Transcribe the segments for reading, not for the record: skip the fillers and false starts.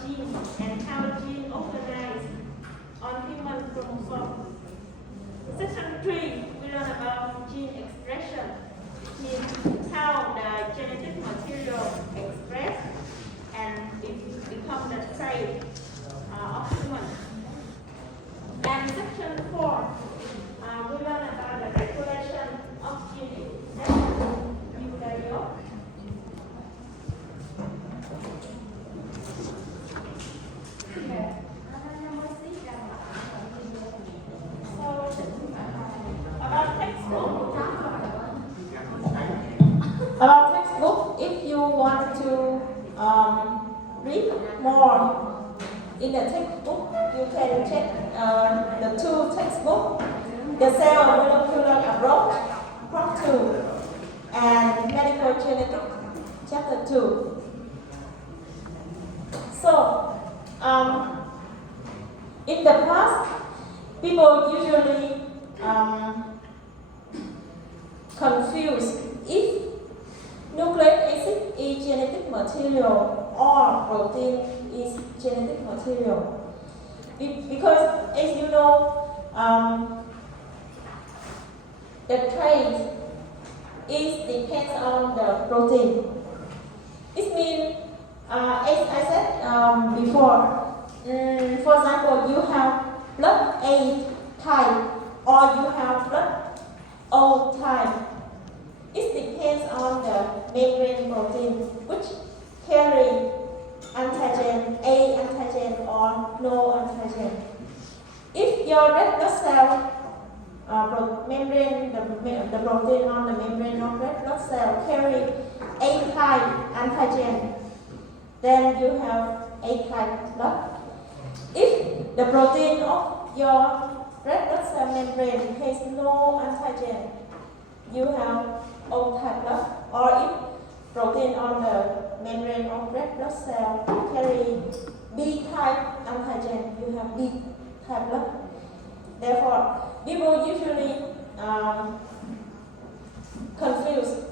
genes and how genes organize on human chromosome. Section 3, we learn about gene expression, means how the genetic material expressed and it become the trait of human. And section 4, we learn about the regulation of gene expression in eukaryote. About textbook, if you want to read more in the textbook, you can check the two textbooks, the Cell Molecular Approach, Part 2, and Medical Genetics, Chapter 2. So, in the past, people usually confuse if nucleic acid is genetic material or protein is genetic material. Because, as you know, the trait depends on the protein. It means, as I said before, for example, you have blood A type or you have blood O type. It depends on the membrane protein which carry antigen, A antigen or no antigen. If your red blood cell membrane, the protein on the membrane of red blood cell carry A type antigen, then you have A type blood. If the protein of your red blood cell membrane has no antigen, you have O type blood. Or if protein on the membrane of red blood cell carry B type antigen, you have B type blood. Therefore, people usually confuse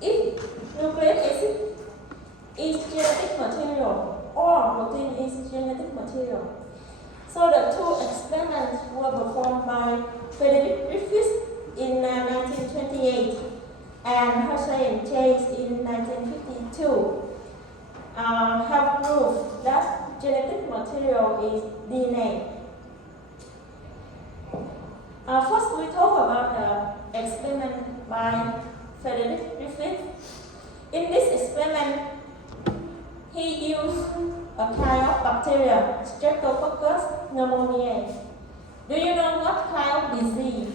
if nucleic acid is genetic material or protein is genetic material. So the two experiments were performed by Frederick Griffiths in 1928 and Hershey and Chase in 1952 have proved that genetic material is DNA. First, we talk about the experiment by Frederick Griffiths. In this experiment, he used a kind of bacteria, Streptococcus pneumoniae. Do you know what kind of disease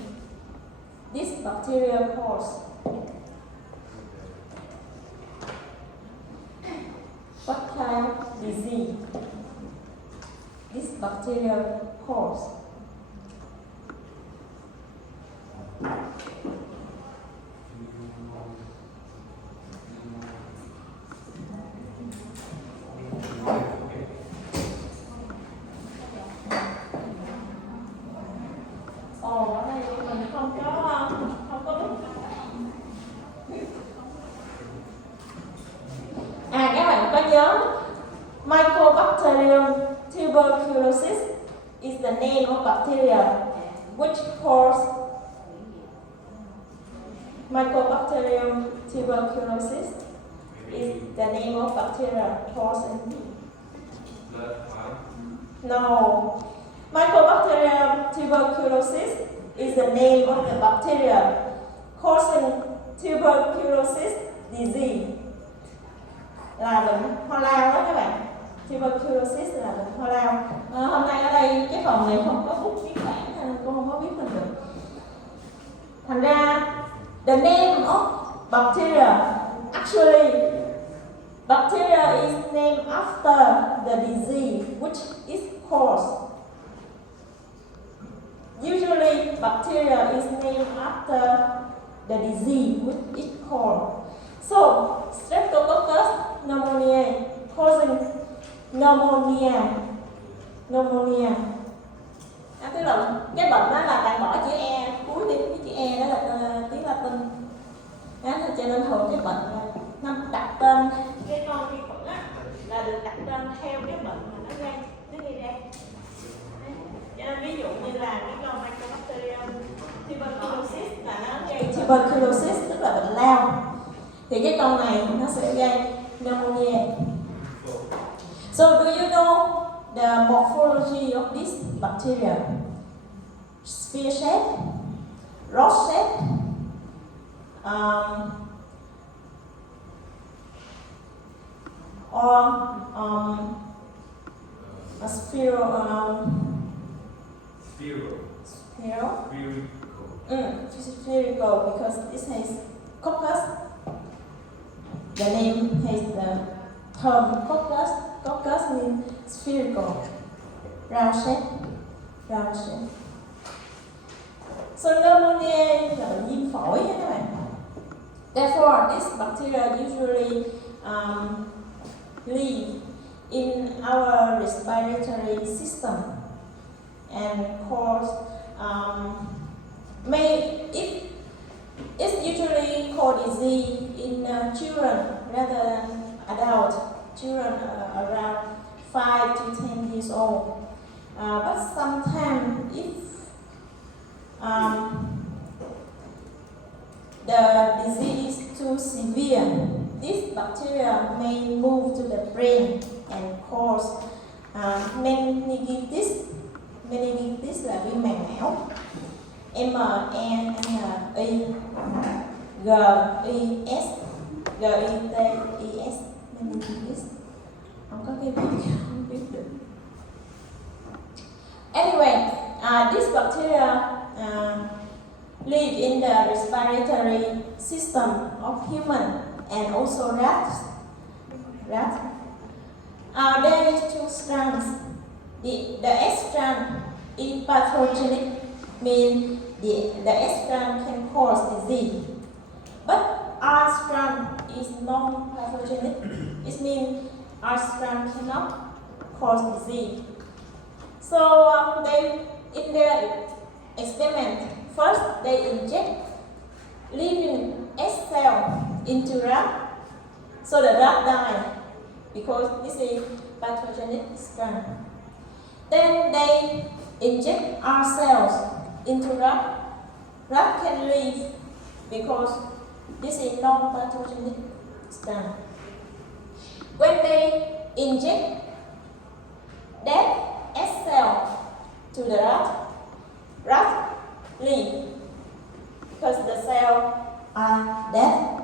this bacteria causes? What kind of disease this bacteria causes? Ở đây mình không có bút. Các bạn có nhớ Mycobacterium tuberculosis is the name of bacteria which cause Mycobacterium tuberculosis is the name of bacteria causing. No. Mycobacterium tuberculosis is the name of the bacteria causing tuberculosis disease. Là bệnh hoa lao đó các bạn. Tuberculosis là bệnh hoa lao. Hôm nay ở đây cái phần này không có bút viết bảng nên cô không có viết lên được. Thành ra the name of bacteria, actually bacteria is named after the disease which is caused. Usually bacteria is named after the disease which is caused. So Streptococcus pneumoniae causing pneumonia. Tức là cái bệnh đó là bạn bỏ chữ E cuối đi cái chữ E đó là tiếng Latin. Cho nên thường cái bệnh là đặt tên cái con vi khuẩn á là được đặt tên theo cái bệnh mà gây, nó gây ra. Cho nên ví dụ như là cái con Mycobacterium tuberculosis là nó gây tuberculosis, tức là bệnh lao. Thì cái con này nó sẽ gây pneumonia. So do you know the morphology of this bacteria? Sphere shape, rod shape, or a spiral. Spherical, because this has coccus. The name has the term coccus. Coccus means spherical, round shape. So pneumonia là bệnh viêm phổi nha các bạn. Therefore, this bacteria usually live in our respiratory system and cause it's usually called disease in children rather than adult. Children around 5 to 10 years old. But sometimes if the disease is too severe, this bacteria may move to the brain and cause meningitis. Meningitis là viêm màng não. MENNI GITIS meningitis. Không có cái việc không biết được. Anyway, this bacteria live in the respiratory system of human and also rats. There is two strands. The S strand is pathogenic, means the S strand can cause disease. But R strand is non-pathogenic. It means R strand cannot cause disease. So in their experiment, first they inject living S cell into rat, so the rat die because this is pathogenic strand. Then they inject R cells into rat. Rat can live because this is non-pathogenic strand. When they inject dead S cell to the rat live because the cells are dead.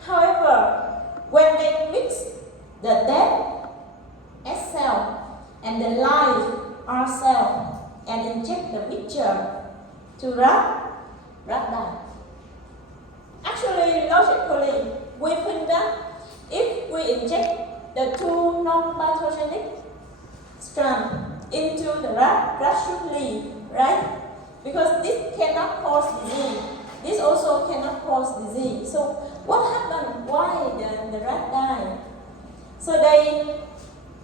However, when they mix the dead S cell and the live R cell and inject the mixture to rat die. Actually, logically, we think that if we inject the two non-pathogenic strands into the rat should live, right? Because this cannot cause disease. This also cannot cause disease. So what happened? Why the rat died? So they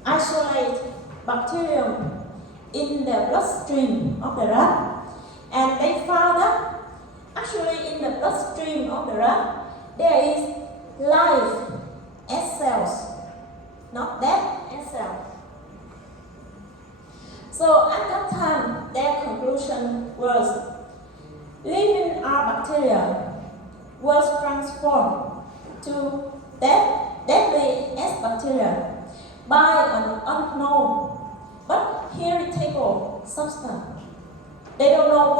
isolate bacterium in the bloodstream of the rat, and they found that actually in the bloodstream of the rat there is live S cells, not dead S cells. So at that time, their conclusion was living R bacteria was transformed to deadly S bacteria by an unknown but heritable substance. They don't know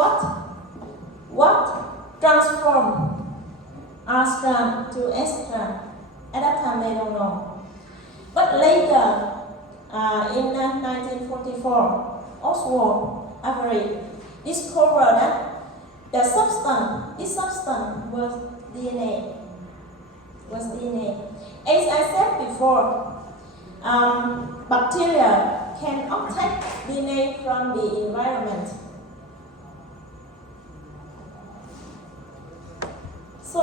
what transformed R strand to S strand. At that time, they don't know. But later, in 1944, Oswald Avery discovered that this substance was DNA. As I said before, bacteria can obtain DNA from the environment. So,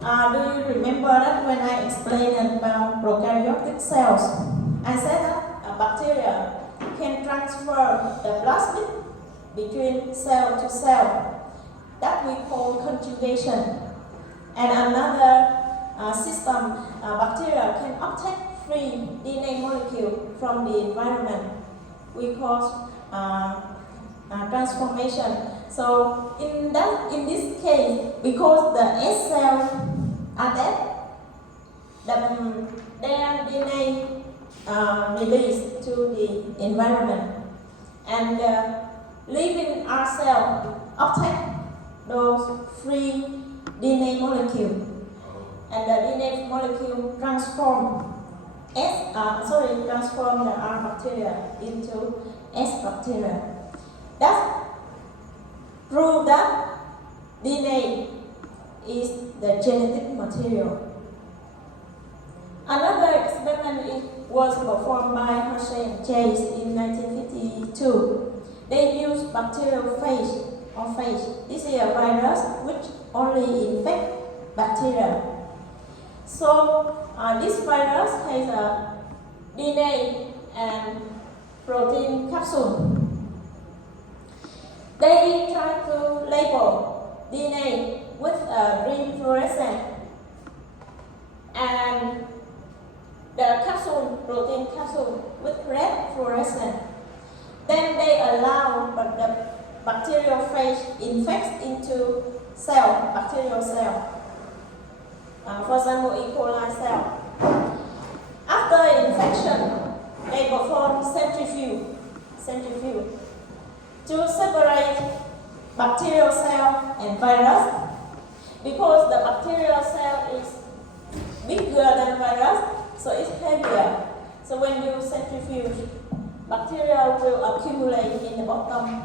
do you remember that when I explained about prokaryotic cells, I said that a bacteria can transfer the plasmid between cell to cell. That we call conjugation. And another system, bacteria can obtain free DNA molecule from the environment. We call transformation. So in this case, because the S cells are dead, their DNA released to the environment, and living R cell obtain those free DNA molecule, and the DNA molecule transform transform the R bacteria into S bacteria. That proves that DNA is the genetic material. Another experiment was performed by Hershey and Chase in 1952. They used bacteriophage or phage. This is a virus which only infects bacteria. So this virus has a DNA and protein capsule. They try to label DNA with a green fluorescent, and the protein capsule with red fluorescent. Then they allow the bacteriophage infects into bacterial cell. For example, E. coli cell. After infection, they perform centrifuge to separate bacterial cell and virus. Because the bacterial cell is bigger than virus, so it's heavier. So when you centrifuge, bacteria will accumulate in the bottom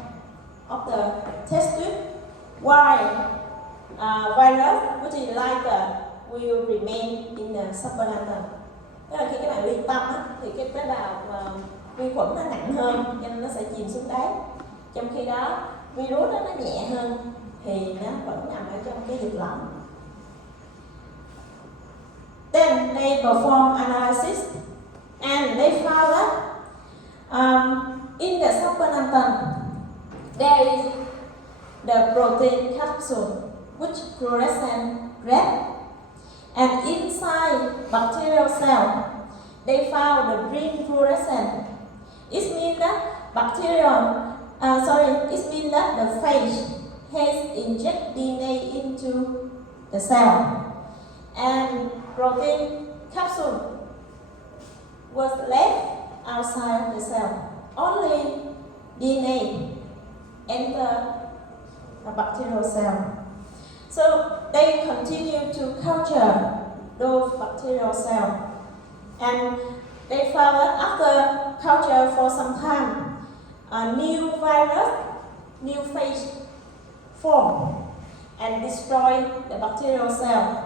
of the test tube, while virus, which is lighter, will remain in the subplacental. Tức là khi các bạn ly tâm á, thì cái tế bào vi khuẩn nó nặng hơn, cho nên nó sẽ chìm xuống đáy. Trong khi đó virus đó nó nhẹ hơn, thì nó vẫn nằm ở trong cái dịch lỏng. Then they perform analysis and they found that in the subplacental there is the protein capsule which fluorescent red, and inside bacterial cell they found the green fluorescent. It means that it means that the phage has injected DNA into the cell, and protein capsule was left outside the cell. Only DNA entered a bacterial cell. So they continue to culture those bacterial cells, and they found that after culture for some time, a new virus, new phage form and destroy the bacterial cell.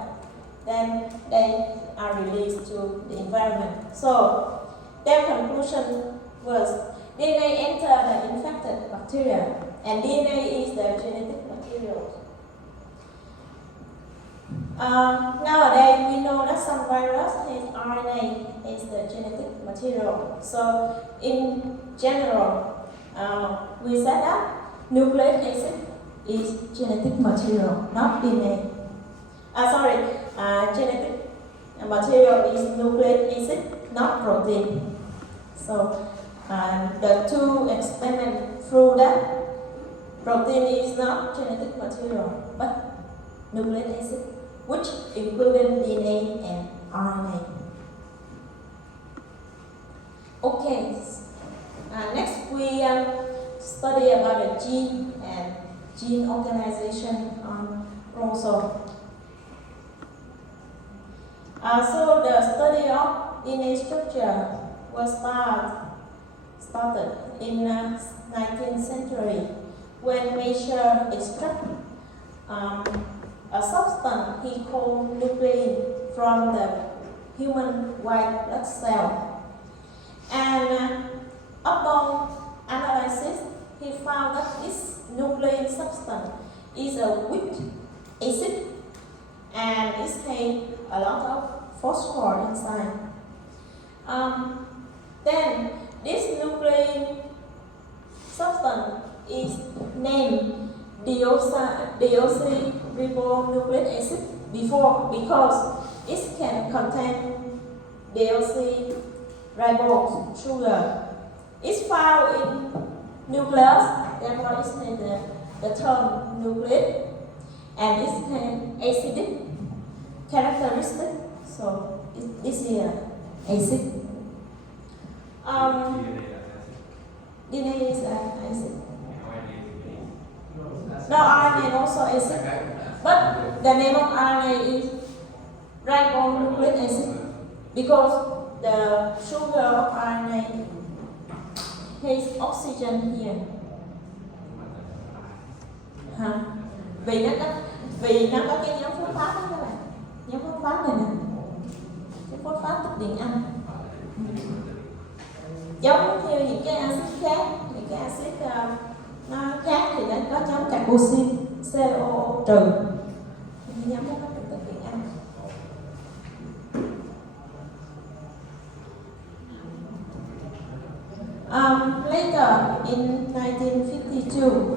Then they are released to the environment. So their conclusion was DNA enter the infected bacteria, and DNA is the genetic material. Nowadays we know that some virus has RNA as the genetic material. So in general, we said that nucleic acid is genetic material, not DNA. Genetic material is nucleic acid, not protein. So the two experiments prove that protein is not genetic material, but nucleic acid, which included DNA and RNA. Okay, next we study about the gene and gene organization on chromosome. So the study of DNA structure was started in the 19th century when Nature extracted a substance he called nuclein from the human white blood cell. And upon analysis, he found that this nuclein substance is a weak acid, and it has a lot of phosphorus inside. Then this nuclein substance is named deoxyribonucleic acid because it can contain deoxyribose sugar. It's found in nucleus, therefore it's named the term nucleic, and it's an acidic characteristic, so it's here acid. DNA is acid. No, RNA also acid, but the name of RNA is ribonucleic acid because the sugar of RNA has oxygen here. Vì nó có cái nhóm phốt phát đó các bạn, nhóm phốt phát này nè, cái phốt phát tức điện âm. Giống như những cái axit khác, những cái axit nó khác thì nó có nhóm carboxyl COO trừ, những nhóm đó có tức điện âm. Later in 1952,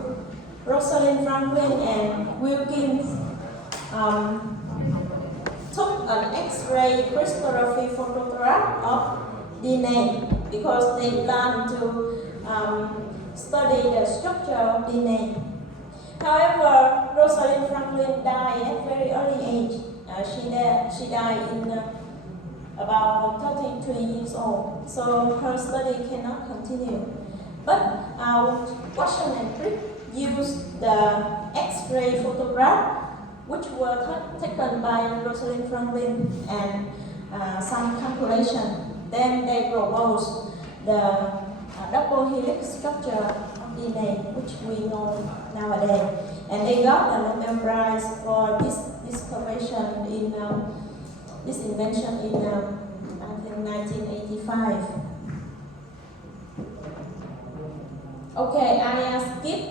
Rosalind Franklin and Wilkins took an X-ray crystallography photograph of DNA because they planned to study the structure of DNA. However, Rosalind Franklin died at very early age. She died in about 33 years old, so her study cannot continue. But Watson and Crick used the X-ray photograph, which were taken by Rosalind Franklin, and some calculation. Then they proposed the double helix structure of DNA, which we know nowadays. And they got a Nobel Prize for this invention in I think 1985. Okay, I skip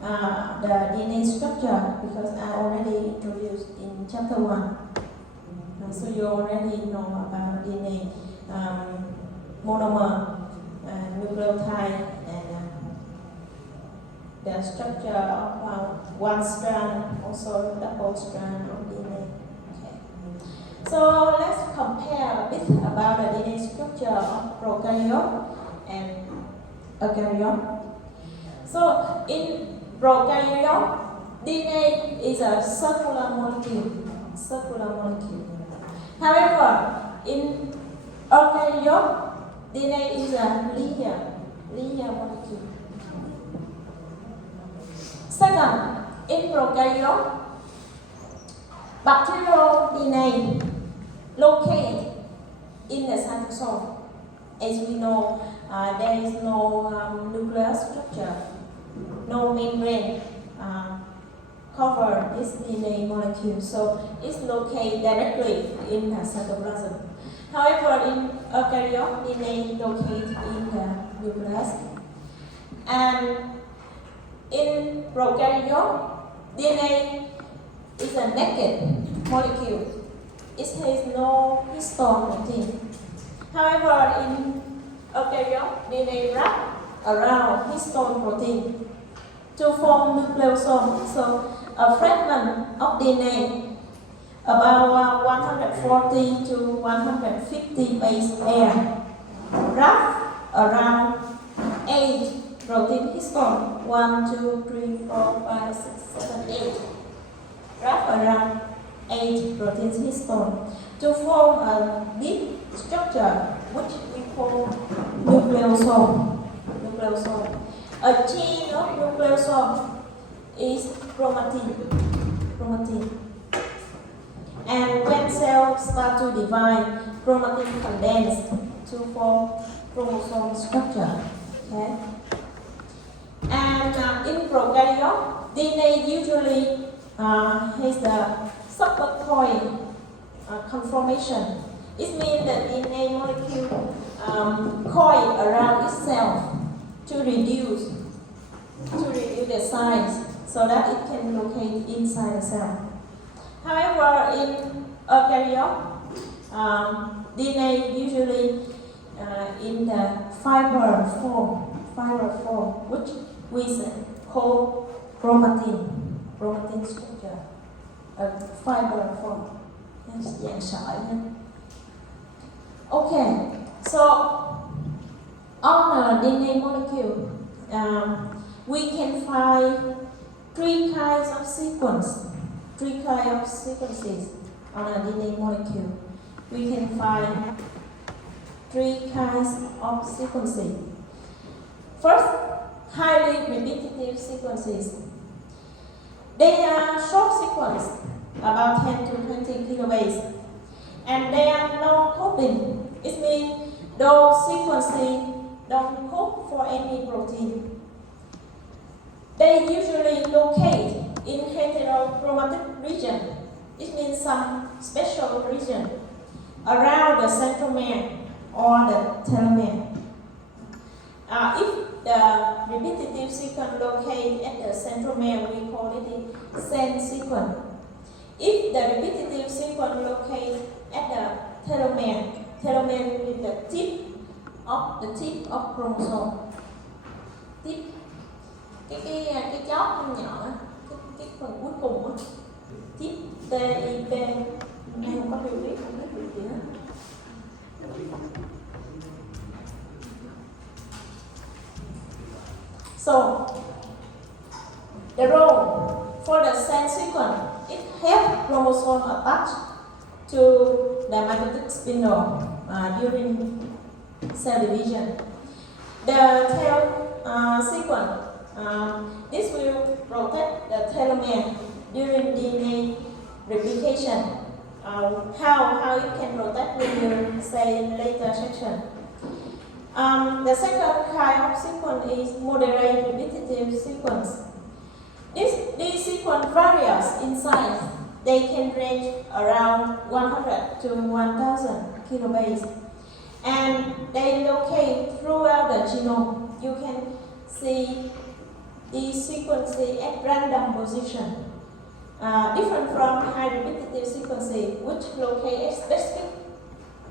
the DNA structure because I already introduced in chapter 1. So you already know about DNA monomer, nucleotide, and the structure of one strand, also double strand of DNA. Okay. So let's compare a bit about the DNA structure of prokaryote and eukaryote. So in prokaryote, DNA is a circular molecule. However, in eukaryote, DNA is a linear molecule. Second, in prokaryote, bacterial DNA located in the cytosol. As we know, there is no nuclear structure, no membrane cover this DNA molecule, so it's located directly in the cytoplasm. However, in eukaryote, DNA located in the nucleus, and in prokaryote, DNA is a naked molecule. It has no histone protein. However, in eukaryote, DNA wrapped around histone protein to form nucleosome. So a fragment of DNA about 140 to 150 base pair wrapped around 8 protein histone. 1, 2, 3, 4, 5, 6, 7, 8. Wrapped around 8 protein histone to form a deep structure which we call nucleosome. A chain of nucleosome is chromatin. And when cells start to divide, chromatin condenses to form chromosome structure. Okay? And in prokaryote, DNA usually has the supercoil conformation. It means that DNA molecule coil around itself to reduce the size so that it can locate inside the cell. However, in eukaryote, DNA usually in the fiber form, which we call chromatin structure, fiber form. Dạng sợi nha. Okay, so on a DNA molecule, we can find three kinds of sequences on a DNA molecule. We can find three kinds of sequences. First, highly repetitive sequences. They are short sequences, about 10 to 20 kilobase, and they are non-coding. It means those sequences don't code for any protein. They usually locate in heterochromatic region. It means some special region around the centromere or the telomere. If the repetitive sequence locates at the centromere, we call it the sense sequence. If the repetitive sequence locates at the telomere is the tip of chromosome. Tip, cái chóp nhỏ, cái phần cuối cùng á, tip TIP. Nay không có điều viết, không biết việc gì hết. So, the role for the sense sequence, it helps chromosome attach to the mitotic spindle during cell division. The tail sequence, this will protect the telomere during DNA replication. How it can protect, we will say in later section. The second kind of sequence is moderate repetitive sequence. These sequence varies in size. They can range around 100 to 1000 kilobase, and they locate throughout the genome. You can see these sequences at random position, different from high repetitive sequences, which locate at specific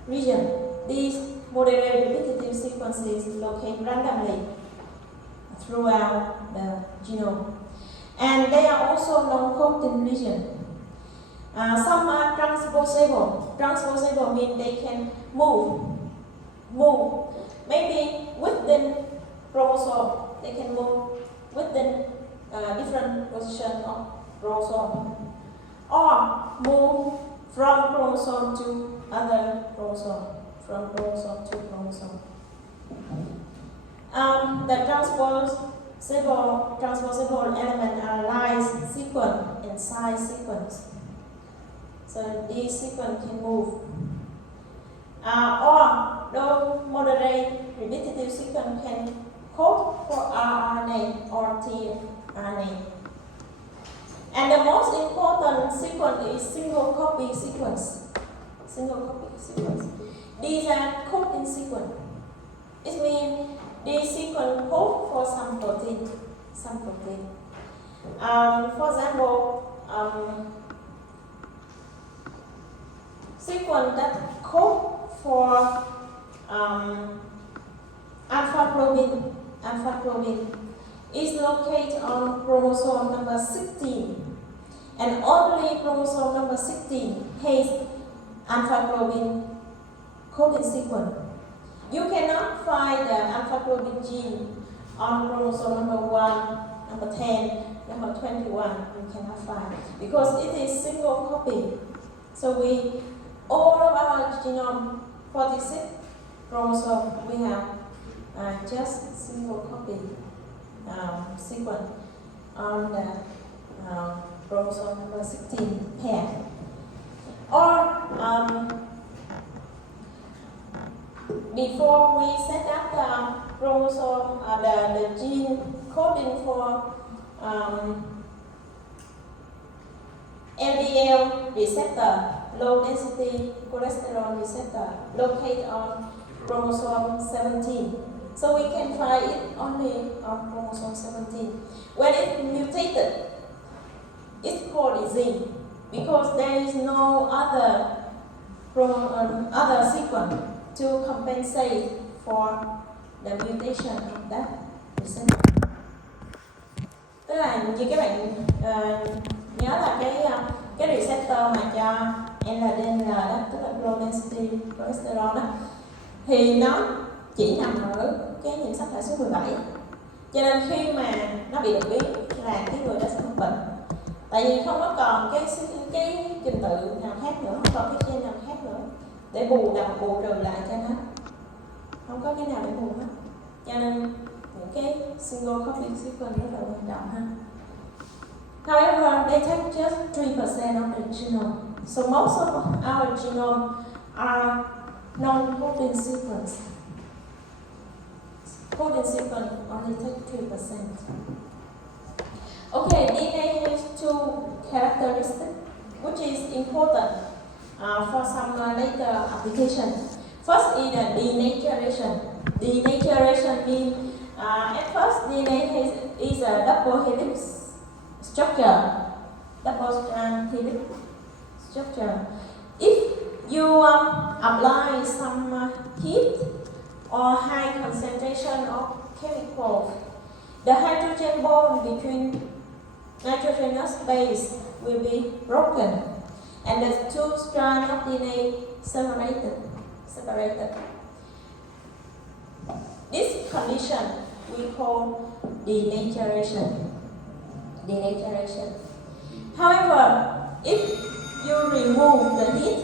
region. These moderate repetitive sequences locate randomly throughout the genome, and they are also non-coding region. Some are transposable. Transposable means they can move. Maybe within chromosome, they can move within different position of chromosome, or move from chromosome to other chromosome, from chromosome to chromosome. The transposable element are line sequence and side sequence. So these sequence can move. Or those moderate repetitive sequence can code for rRNA or tRNA. And the most important sequence is single copy sequence. These are coding sequence. It means these sequence code for some protein. For example, sequence that code for alpha globin is located on chromosome number 16, and only chromosome number 16 has alpha globin coding sequence. You cannot find the alpha globin gene on chromosome number 1, number 10, number 21. You cannot find because it is single copy. So all of our genome, 46 chromosomes, we have just single copy sequence on the chromosome number 16 pair. Or before we set up the chromosome, the gene coding for LDL receptor, low density cholesterol receptor, located on chromosome 17. So we can find it only on chromosome 17. When it's mutated, it's called disease because there is no other sequence to compensate for the mutation of that receptor. Tức là như các bạn nhớ là cái receptor mà cho LDL đó, tức là low density cholesterol đó, thì nó chỉ nằm ở cái nhiễm sắc thể số 17. Cho nên khi mà nó bị đột biến là cái người đó sẽ mắc bệnh. Tại vì không có còn cái trình tự nào khác nữa, không còn cái gen nào khác nữa để bù trừ lại cho nó. Không có cái nào để bù hết. Cho nên những cái single copy sequence rất là quan trọng ha. However, they take just 3% of the genome. So most of our genome are non-coding sequence. Coding sequence only take 3%. Okay, DNA has two characteristics, which is important for some later application. First is the denaturation. Denaturation means at first DNA is a double helix structure, double strand helix structure. If you apply some heat or high concentration of chemicals, the hydrogen bond between nitrogenous base will be broken and the two strands of DNA separated. This condition we call denaturation. However, if you remove the heat,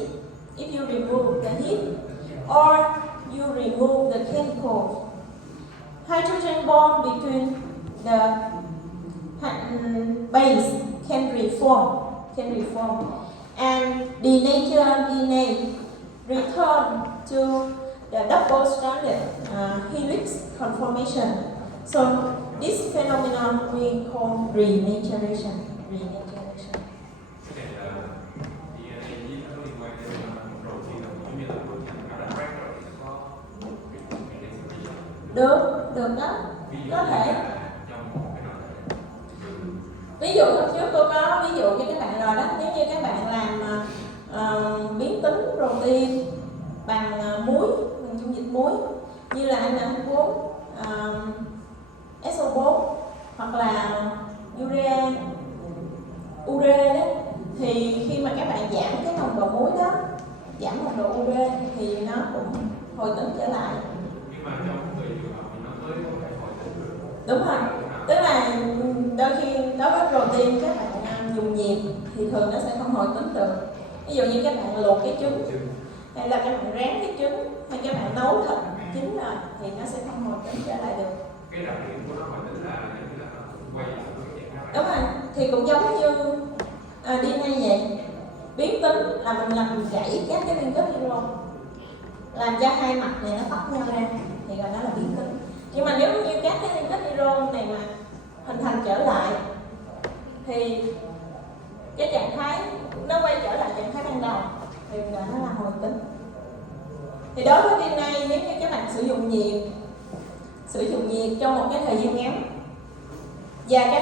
or you remove the chemical, hydrogen bond between the base can reform, and denatured DNA return to the double-stranded helix conformation. So this phenomenon we call renaturation. Được đó, có thể. Ví dụ hôm trước cô có ví dụ cho các bạn rồi đó, nếu như các bạn làm biến tính protein bằng muối, bằng dung dịch muối, như là NH4, SO4 hoặc là ure đó, thì khi mà các bạn giảm cái nồng độ muối đó, giảm nồng độ ure thì nó cũng hồi tính trở lại. Nhưng mà trong người trường hợp thì nó mới có thể hồi tính được. Đúng rồi, tức là đôi khi đối với protein các bạn dùng nhiệt thì thường nó sẽ không hồi tính được. Ví dụ như các bạn luộc cái trứng, hay là các bạn rán cái trứng, hay các bạn nấu thịt chín rồi thì nó sẽ không hồi tính trở lại được. Cái đặc điểm của nó hồi tính là nó quay lại với cái dạng. Đúng rồi, thì cũng giống như DNA vậy. Biến tính là mình làm gãy các cái liên kết neuron, làm cho hai mặt này nó tách nhau ra thì gọi nó là biến tính. Nhưng mà nếu như các cái liên kết neuron này mà hình thành trở lại thì cái trạng thái nó quay trở lại trạng thái ban đầu thì gọi nó là hồi tính. Thì đối với DNA, nếu như các bạn sử dụng nhiệt trong một cái thời gian ngắn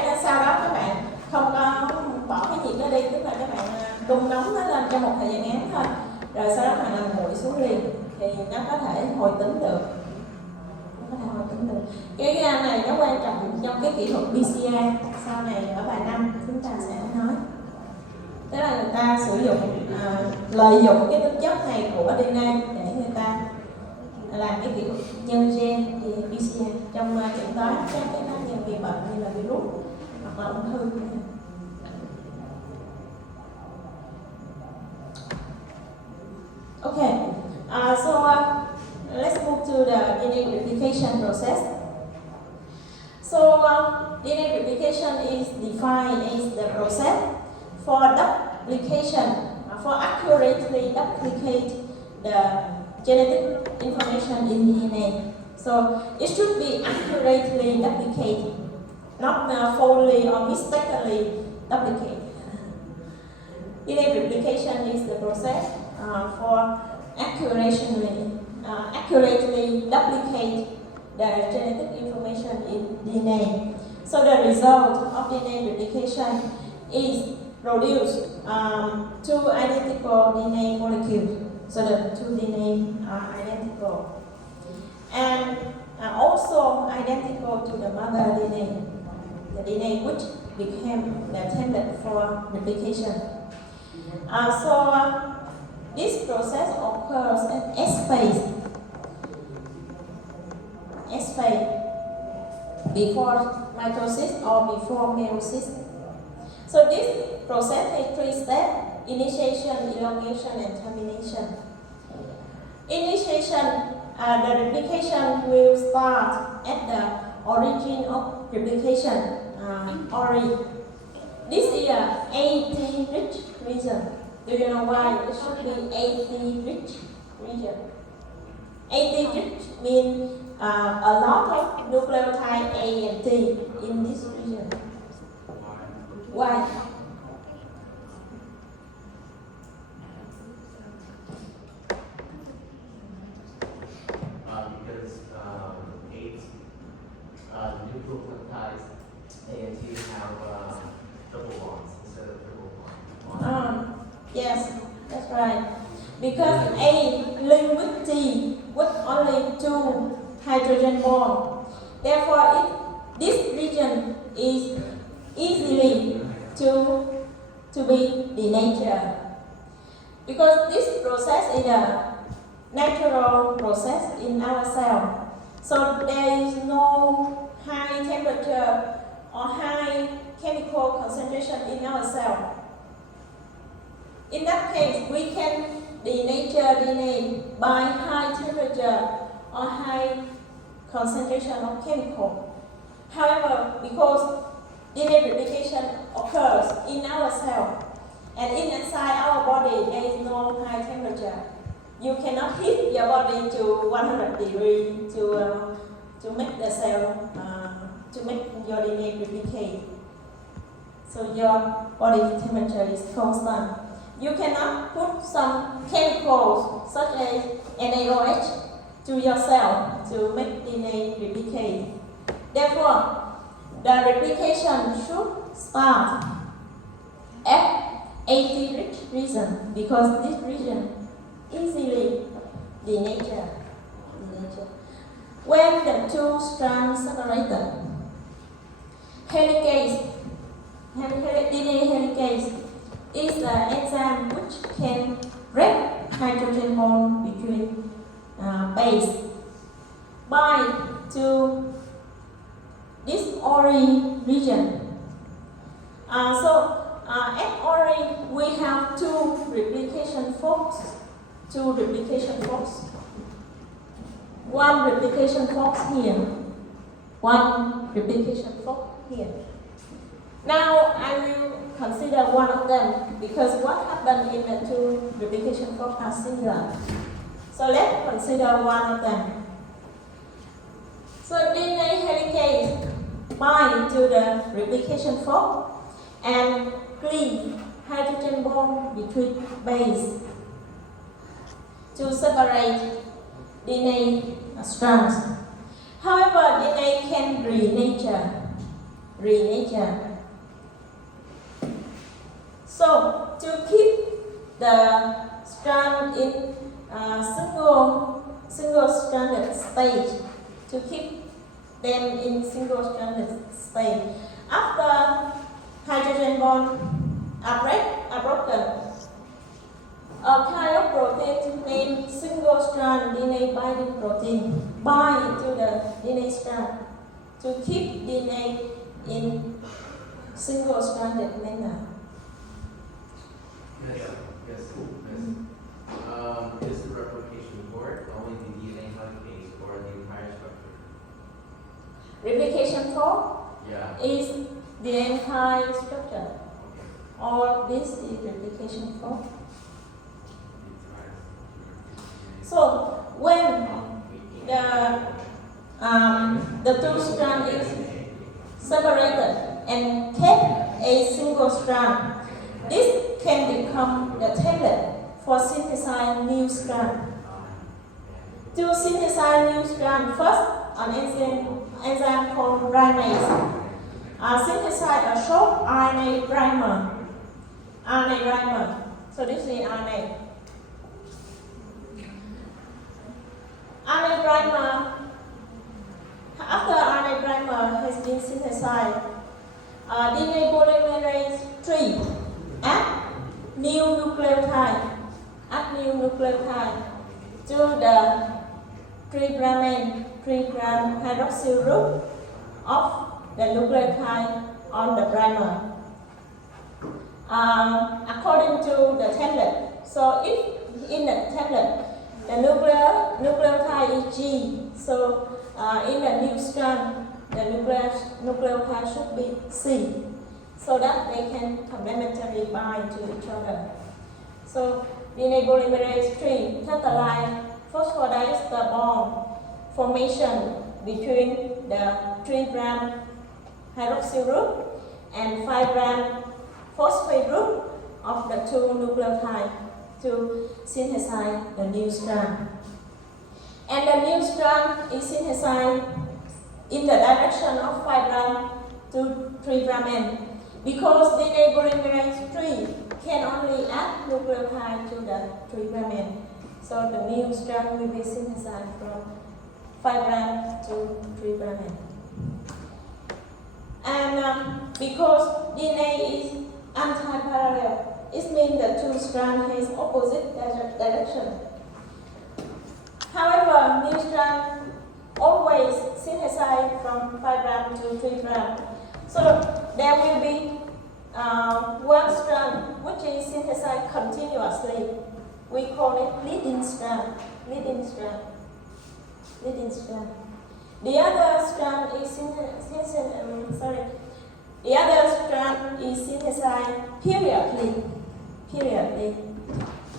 và sau đó các bạn không có bỏ cái nhiệt nó đi, tức là các bạn đun nóng nó lên trong một thời gian ngắn thôi, rồi sau đó bạn làm nguội xuống liền thì nó có thể hồi tính được. Cái này nó quan trọng trong cái kỹ thuật PCR, sau này ở bài 5 chúng ta sẽ nói. Tức là người ta sử dụng lợi dụng cái tính chất này của DNA để người ta làm cái kỹ thuật nhân gen thì PCR trong chẩn đoán các cái tác nhân gây bệnh như là virus hoặc là ung thư. Okay, let's move to the DNA replication process. So DNA replication is defined as the process for duplication, for accurately duplicate the genetic information in DNA. So it should be accurately duplicated, not fully or mistakenly duplicated. DNA replication is the process for accurately duplicate the genetic information in DNA. So the result of DNA replication is produce two identical DNA molecules. So the two DNA are identical and also identical to the mother DNA, the DNA which became the template for replication. This process occurs at S phase. S phase, before mitosis or before meiosis. So this process has 3 steps: initiation, elongation, and termination. Initiation, the replication will start at the origin of replication, This is a AT-rich region. Do you know why it should be AT-rich region? AT-rich means a lot of nucleotide A and T in this region. Why? Because 8 nucleotides A and T have double bonds instead of triple bonds. Yes, that's right. Because A linked with T with only 2 hydrogen bonds. Therefore, this region is easily to be denatured. Because this process is a natural process in our cell. So there is no high temperature or high chemical concentration in our cell. In that case, we can denature DNA by high temperature or high concentration of chemical. However, because DNA replication occurs in our cell and inside our body there is no high temperature, you cannot heat your body to 100 degrees to make the cell, to make your DNA replicate. So your body temperature is constant. You cannot put some chemicals such as NaOH to your cell to make DNA replicate. Therefore, the replication should start at AT-rich region because this region easily denatured. When the 2 strands separated, DNA helicase is the enzyme which can break hydrogen bond between base. Bind to this ORI region. At ORI we have 2 replication forks. 2 replication forks. 1 replication fork here. 1 replication fork here. Now I will consider one of them because what happened in the 2 replication forks are similar. So let's consider one of them. So DNA helicase bind to the replication fork and cleave hydrogen bond between base to separate DNA strands. However, DNA can renature. So to keep the strand in single-stranded state, to keep them in single-stranded state, after hydrogen bonds are broken, a kind of protein named single-strand DNA binding protein bind to the DNA strand to keep DNA in single-stranded manner. Yes. Is the replication fork only the DNA helicase or the entire structure? Replication fork is the entire structure. Okay. All of this is replication fork. So when the 2 strands is separated and kept a single strand, this can become the template for synthesizing new strand. To synthesize new strand, first an enzyme called rhinase synthesize a short RNA primer. So this is RNA. RNA primer. After RNA primer has been synthesized, DNA polymerase 3 add new nucleotide, add add new nucleotide to the trigram hydroxyl group of the nucleotide on the primer. According to the template. So if in the template the nucleotide is G, so in the new strand the nucleotide should be C, so that they can complementarily bind to each other. So DNA polymerase 3 catalyze phosphodiester bond formation between the 3' hydroxyl group and 5' phosphate group of the two nucleotides to synthesize the new strand. And the new strand is synthesized in the direction of 5' to 3' because DNA polymerase 3 can only add nucleotide to the 3'. So the new strand will be synthesized from 5' to 3'. And because DNA is anti-parallel, it means the two strands has opposite direction. However, new strand always synthesized from 5' to 3'. So there will be one strand which is synthesized continuously. We call it leading strand. The other strand is synthesized periodically.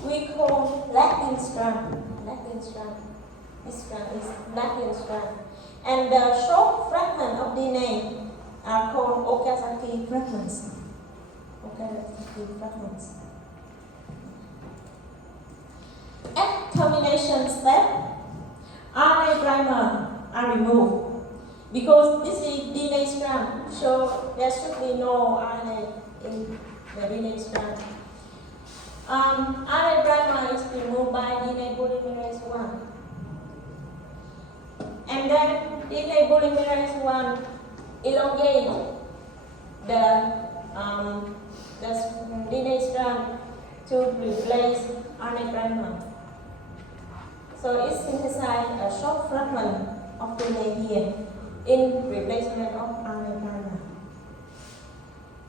We call lagging strand. This strand is lagging strand. And the short fragment of DNA are called Okazaki fragments. At termination step, RNA primer are removed because this is DNA strand, so there should be no RNA in the DNA strand. RNA primer is removed by DNA polymerase 1. And then DNA polymerase 1 elongate the DNA strand to replace RNA primer. So it synthesizes a short fragment of DNA here in replacement of RNA primer.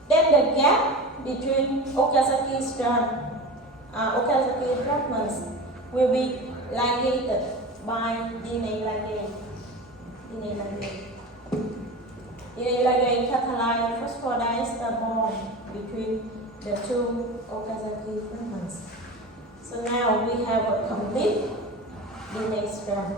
Then the gap between Okazaki fragments will be ligated by DNA ligase. DNA ligase catalyze phosphodiester bond between the two Okazaki fragments. So now we have a complete DNA strand.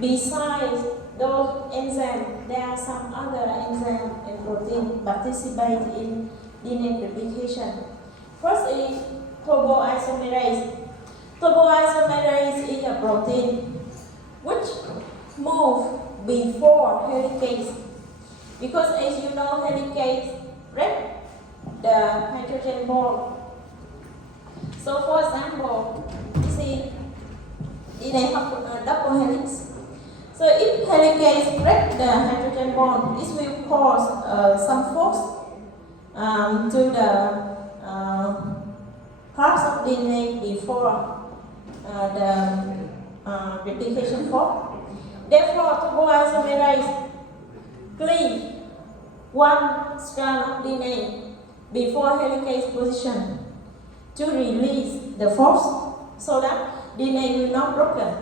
Besides those enzymes, there are some other enzymes and proteins participate in DNA replication. First is topoisomerase. Topoisomerase is a protein which moves before helicase. Because as you know, helicase break the hydrogen bond. So for example, you see DNA double helix. So if helicase break the hydrogen bond, this will cause some force to the parts of DNA before the replication fork. Therefore, topoisomerase cleave one strand of DNA before helicase position to release the force so that DNA will not broken.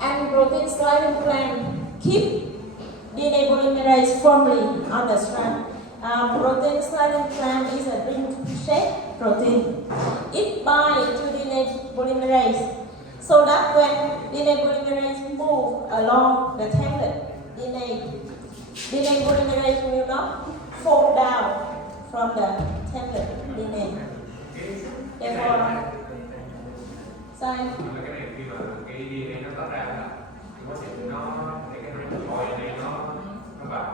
And protein sliding plan keep DNA polymerase firmly on the strand. Protein sliding plan is a ring-shaped protein. It binds to DNA polymerase so that when DNA polymerase move along the template, DNA polymerase will not fall down from the template DNA. Therefore, sai Nhưng mà cái này khi mà cái DNA nó tách ra là quá trình nó cái gọi này nó vào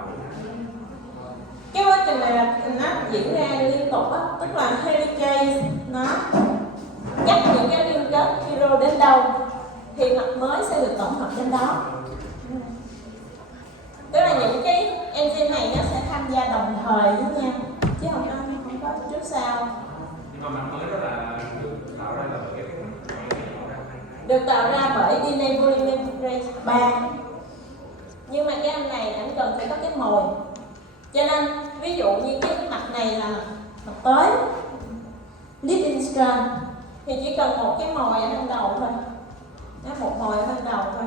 cái quá trình này là nó diễn ra liên tục á, tức là helicase nó dắt những cái liên kết hydro đến đâu thì mặt mới sẽ được tổng hợp đến đó. Tức là những cái enzyme này nó sẽ tham gia đồng thời với nhau chứ không có trước sau. Nhưng mà mạch mới đó là được tạo ra là bởi cái Được tạo ra bởi DNA polymerase 3. Nhưng mà cái anh này anh cần phải có cái mồi. Cho nên ví dụ như cái mạch này là mạch tới leading strand thì chỉ cần một cái mồi ở bên đầu thôi. Một mồi ở bên đầu thôi.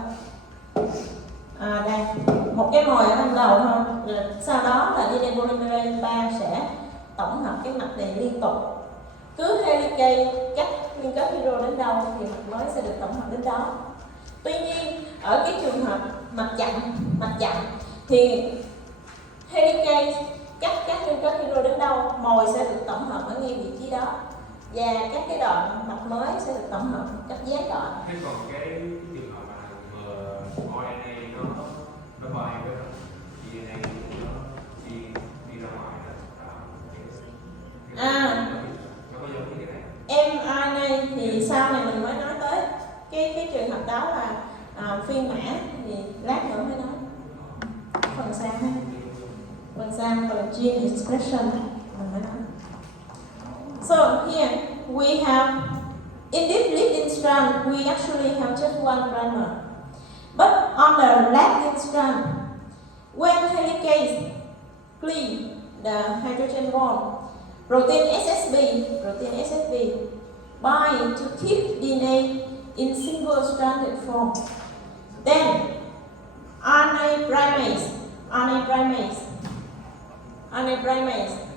Đây, một cái mồi ở ban đầu thôi, rồi sau đó là DNA polymerase 3 sẽ tổng hợp cái mạch này liên tục. Cứ helicase cách liên kết hydro đến đâu thì mạch mới sẽ được tổng hợp đến đó. Tuy nhiên ở cái trường hợp mạch chậm thì helicase cách các liên kết hydro đến đâu, mồi sẽ được tổng hợp ở ngay vị trí đó và các cái đoạn mạch mới sẽ được tổng hợp cách gián đoạn. Thế còn cái trường hợp mà RNA nó bay với DNA nó đi ra ngoài nó có giống như cái này. mRNA thì sau này mình mới nói tới cái trường hợp đó là phiên mã thì lát nữa mới nói. Phần sau phần gene expression mình mới nói. So here we have in this leading strand we actually have just one primer, but on the lagging strand, when helicase cleave the hydrogen bond, protein SSB bind to keep DNA in single-stranded form. Then RNA primase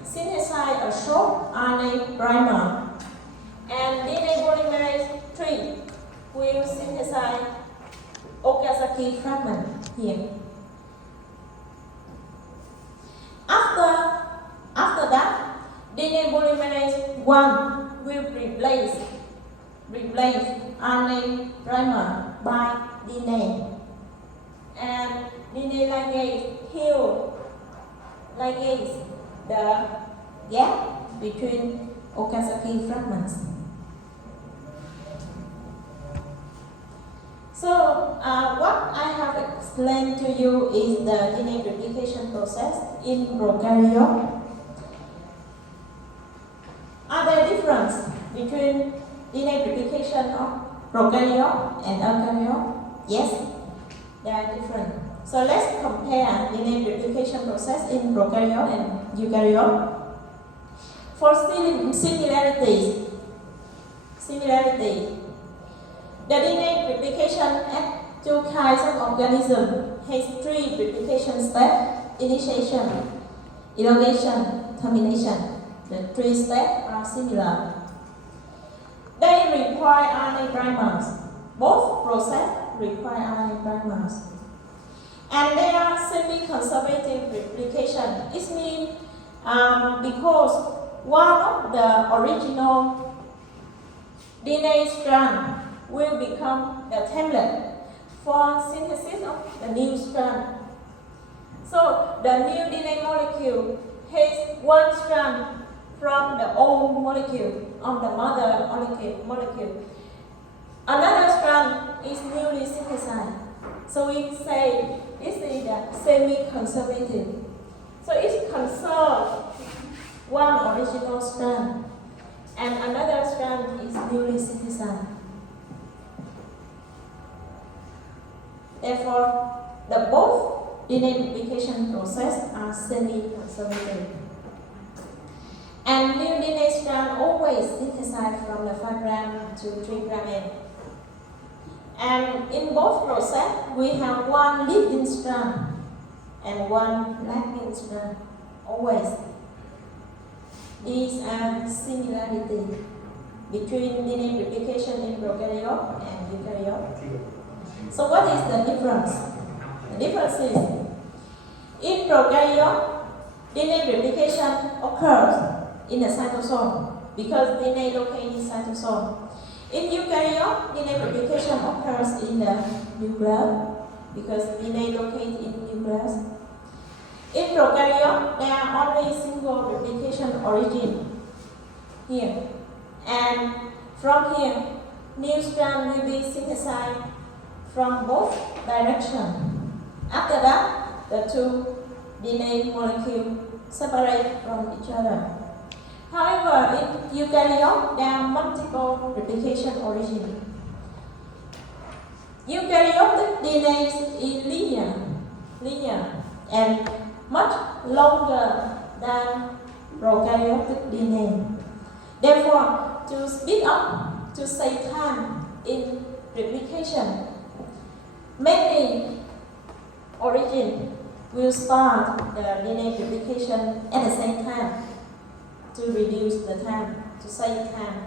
synthesize a short RNA primer, and DNA polymerase 3 will synthesize Okazaki fragment here. After that, DNA polymerase 1 will replace RNA primer by DNA, and DNA ligase the gap between Okazaki fragments. So what I have explained to you is the DNA replication process in prokaryote. Are there differences between DNA replication of prokaryote and eukaryote? Yes, they are different. So let's compare DNA replication process in prokaryote and eukaryote. For similarity, the DNA replication at two kinds of organisms has three replication steps: initiation, elongation, termination. The three steps are similar. They require RNA primers. Both processes require RNA primers. And they are semi-conservative replication. It means because one of the original DNA strand will become the template for synthesis of the new strand. So the new DNA molecule has one strand from the old molecule of the mother molecule. Another strand is newly synthesized. So we say this is the semi-conservative. So it conserves one original strand and another strand is newly synthesized. Therefore, the both DNA replication process are semi-conservative. And new DNA strand always synthesized from the 5' to 3' end. And in both processes, we have one leading strand and one lagging strand, always. These are similarities between DNA replication in prokaryote and eukaryote. So what is the difference? The difference is, in prokaryote, DNA replication occurs in the cytosol because DNA locates in cytosol. In eukaryote, DNA replication occurs in the nucleus because DNA locates in nucleus. In prokaryote, there are only single replication origin here, and from here, new strand will be synthesized from both directions. After that, the two DNA molecule separate from each other. However, in eukaryote, there are multiple replication origins. Eukaryotic DNA is linear and much longer than prokaryotic DNA. Therefore, to speed up, to save time in replication, many origins will start the DNA replication at the same time to reduce the time, to save time.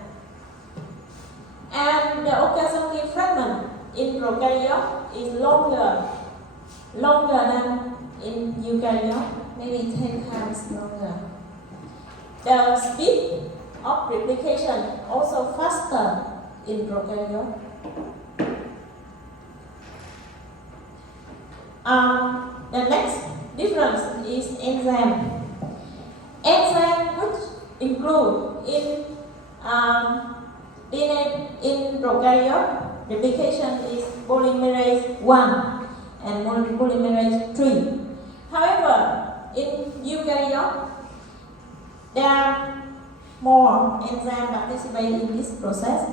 And the Okazaki fragment in prokaryote is longer than in eukaryote, maybe 10 times longer. The speed of replication also faster in prokaryote. The next difference is enzyme. Enzyme which include in DNA in prokaryote replication is polymerase 1 and polymerase 3. However, in eukaryote, there are more enzymes participate in this process.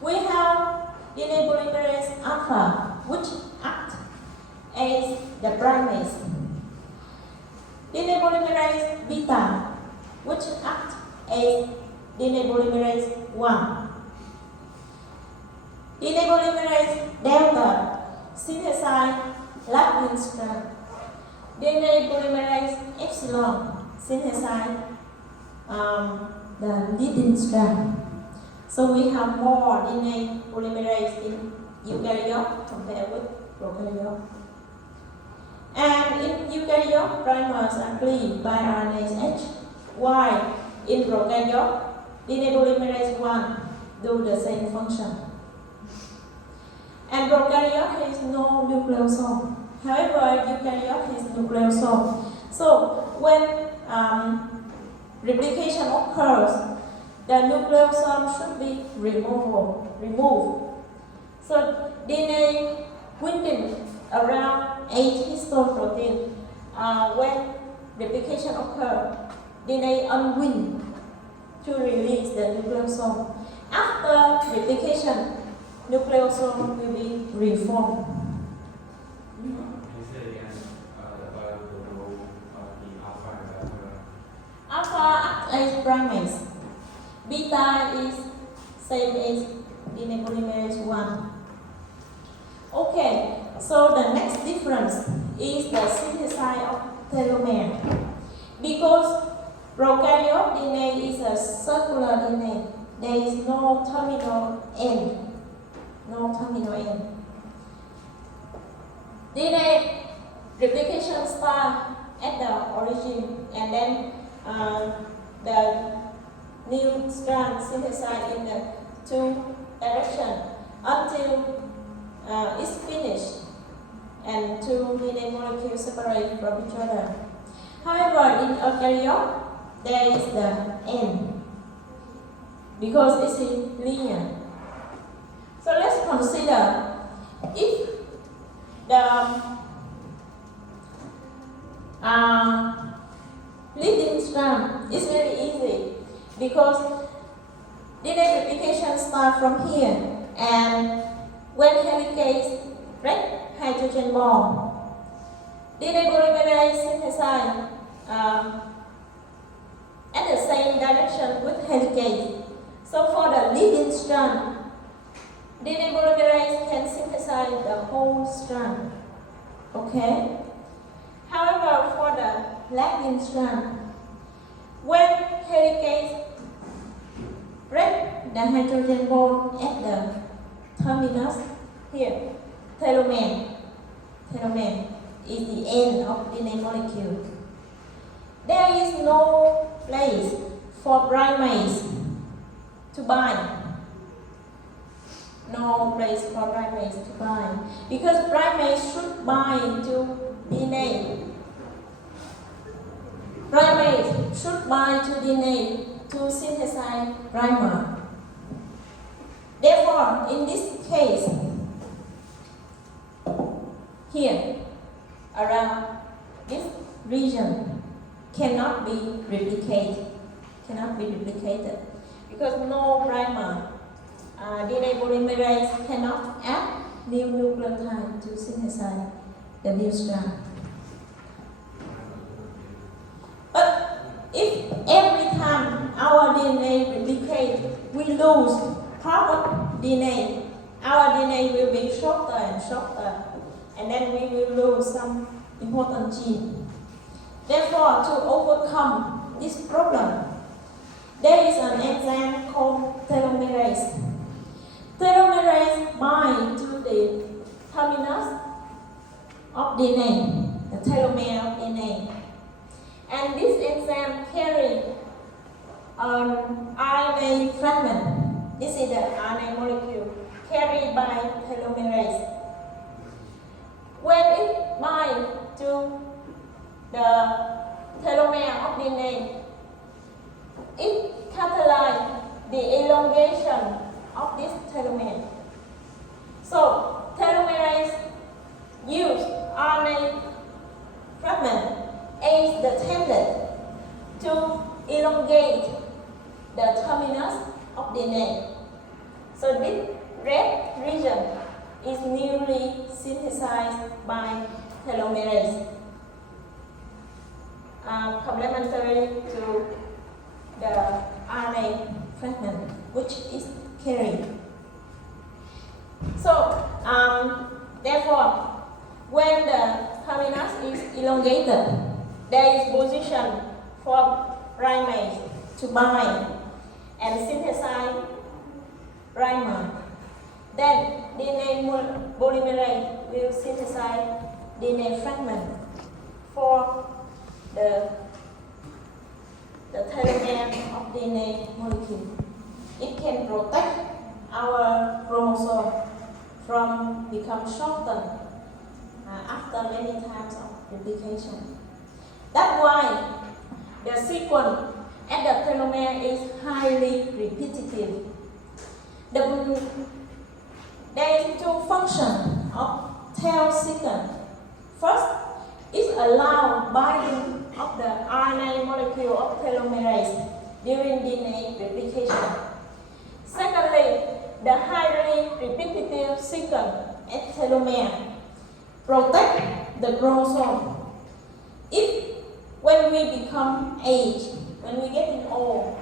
We have DNA polymerase alpha, which acts as the primase. DNA polymerase beta, which acts as DNA polymerase 1. DNA polymerase delta synthesize lactin strand. DNA polymerase epsilon synthesize the leading strand. So we have more DNA polymerase in eukaryote compared with prokaryote. And in eukaryote, primers are cleaved by RNase H, while in prokaryote, DNA polymerase 1 do the same function. And prokaryote has no nucleosome. However, eukaryote has nucleosome. So when replication occurs, the nucleosome should be removed. So DNA winding around 8 histone protein. When replication occurs, DNA unwind to release the nucleosome. After replication, nucleosome will be reformed. Can you say again about the role of the alpha and beta? Alpha acts as primase. Beta is same as DNA polymerase 1. Okay, so the next difference is the synthesis of telomere. Because prokaryote DNA is a circular DNA, there is no terminal end. DNA replication starts at the origin, and then the new strand synthesized in the two directions until it's finished and two DNA molecules separate from each other. However, in eukaryote, there is the end because it's linear. So let's consider if the leading strand is very easy because DNA replication starts from here, and when helicase break hydrogen bond, DNA polymerase synthesize at the same direction with helicase. So for the leading strand, DNA polymerase can synthesize the whole strand. Okay? However, for the lagging strand, when helicase break the hydrogen bond at the terminus here, telomere is the end of DNA molecule. There is no place for primase to bind. No place for primase to bind, because primase should bind to DNA. Primase should bind to DNA to synthesize primer. Therefore, in this case, here, around this region cannot be replicated. Because no primer, DNA polymerase cannot add new nucleotide to synthesize the new strand. But if every time our DNA replicates, we lose part of DNA, our DNA will be shorter and shorter, and then we will lose some important gene. Therefore, to overcome this problem, there is an enzyme called telomerase. Telomerase binds to the terminus of DNA, the telomere of DNA. And this enzyme carries an RNA fragment. This is the RNA molecule carried by telomerase. When it binds to the telomere of DNA, it catalyzes the elongation of this telomere. So, telomerase use RNA fragment as the template to elongate the terminus of DNA. So, this red region is newly synthesized by telomerase, complementary to the RNA fragment which is carried. So, therefore, when the terminus is elongated, there is position for primase to bind and synthesize primer. Then DNA polymerase will synthesize DNA fragment for the telomere of DNA molecule. It can protect our chromosome from become shortened after many times of replication. That's why the sequence at the telomere is highly repetitive. There is two functions of tail sequence. First, it allows binding of the RNA molecule of telomerase during DNA replication. Secondly, the highly repetitive sequence at telomere protect the chromosome. When we become age, when we get old,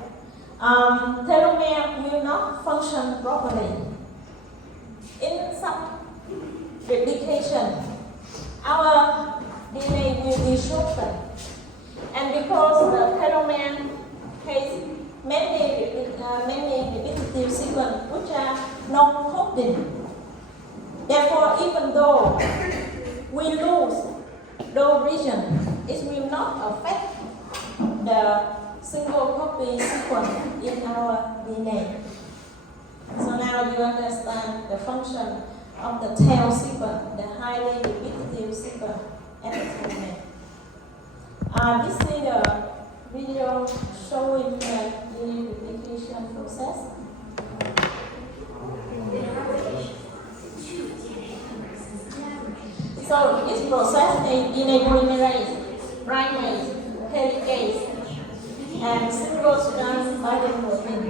telomere will not function properly. In some replication, our DNA will be shortened, and because the telomere has many repetitive sequences which are non-coding. Therefore, even though we lose those regions, it will not affect the single copy sequence in our DNA. So now you understand the function of the tail sequence, the highly repetitive sequence at the telomere. This is the video showing the DNA replication process. So this process is DNA polymerase, primase, helicase, and single-strand binding protein.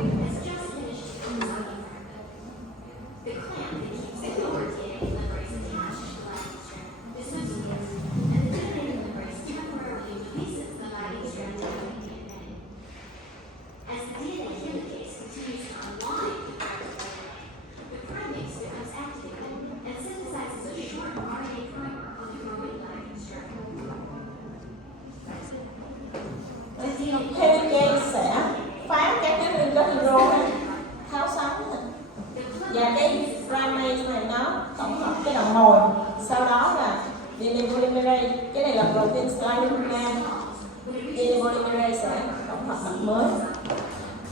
Helicase sẽ phá các cái nguyên tố hydro tháo sắn, và cái primase này nó tổng hợp cái đầu mồi, sau đó là DNA polymerase, cái này là protein sliding program, DNA polymerase sẽ tổng hợp mặt mới.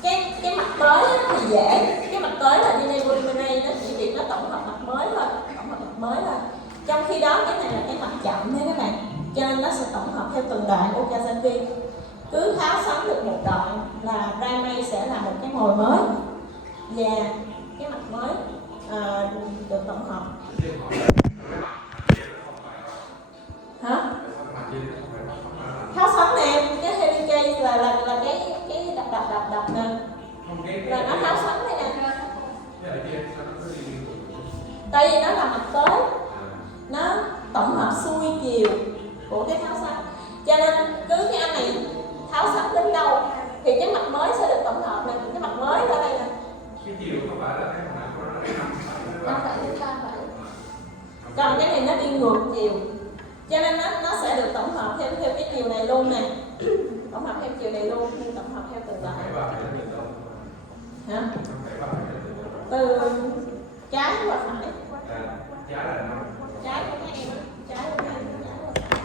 Cái mặt tới thì dễ, cái mặt tới là DNA polymerase nó chỉ việc nó tổng hợp mặt mới thôi, trong khi đó cái này là cái mặt chậm thế các bạn, cho nên nó sẽ tổng hợp theo từng đoạn Okazaki. Cứ tháo sắn được một đoạn là primase sẽ là một cái mồi mới và cái mặt mới được tổng hợp. Hả? là nó tháo sánh đây nè. Cái ở trên sao nó cứ đi ngược? Tại vì nó là mặt tới, nó tổng hợp xuôi chiều của cái tháo sánh, cho nên cứ cái anh này tháo sánh đến đâu thì cái mặt mới sẽ được tổng hợp này, cái mặt mới ở đây nè. Cái chiều không phải là cái mặt của nó là 5 phẩy đến 3 phẩy. Còn cái này nó đi ngược chiều, cho nên nó sẽ được tổng hợp theo cái chiều này luôn nè. Tổng hợp theo chiều này luôn, nhưng tổng hợp theo từng đoạn. Hả? Từ trái và phải. Trái là 5. Trái của các em á, trái của các em, trái của phải.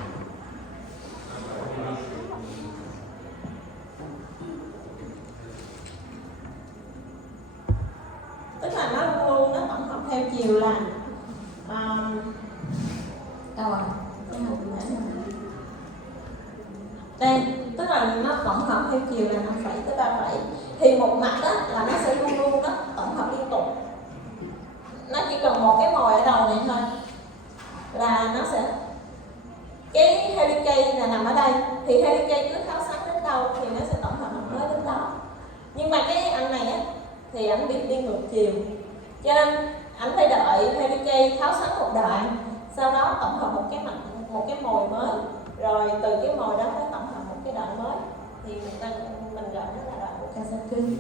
Tức là nó luôn luôn nó tổng hợp theo chiều là đâu rồi? Đây, tức là nó tổng hợp theo chiều là 5 phẩy tới 3 phẩy. Thì một mặt đó là nó sẽ luôn luôn nó tổng hợp liên tục. Nó chỉ cần một cái mồi ở đầu này thôi là nó sẽ, cái helicase là nằm ở đây, thì helicase cứ tháo sánh đến đâu thì nó sẽ tổng hợp mặt mới đến đó. Nhưng mà cái anh này á thì anh đi ngược chiều, cho nên anh phải đợi helicase tháo sánh một đoạn, sau đó tổng hợp một cái mồi mới, rồi từ cái mồi đó mới tổng hợp một cái đoạn mới, thì mình gọi nó là đoạn của Kazaki.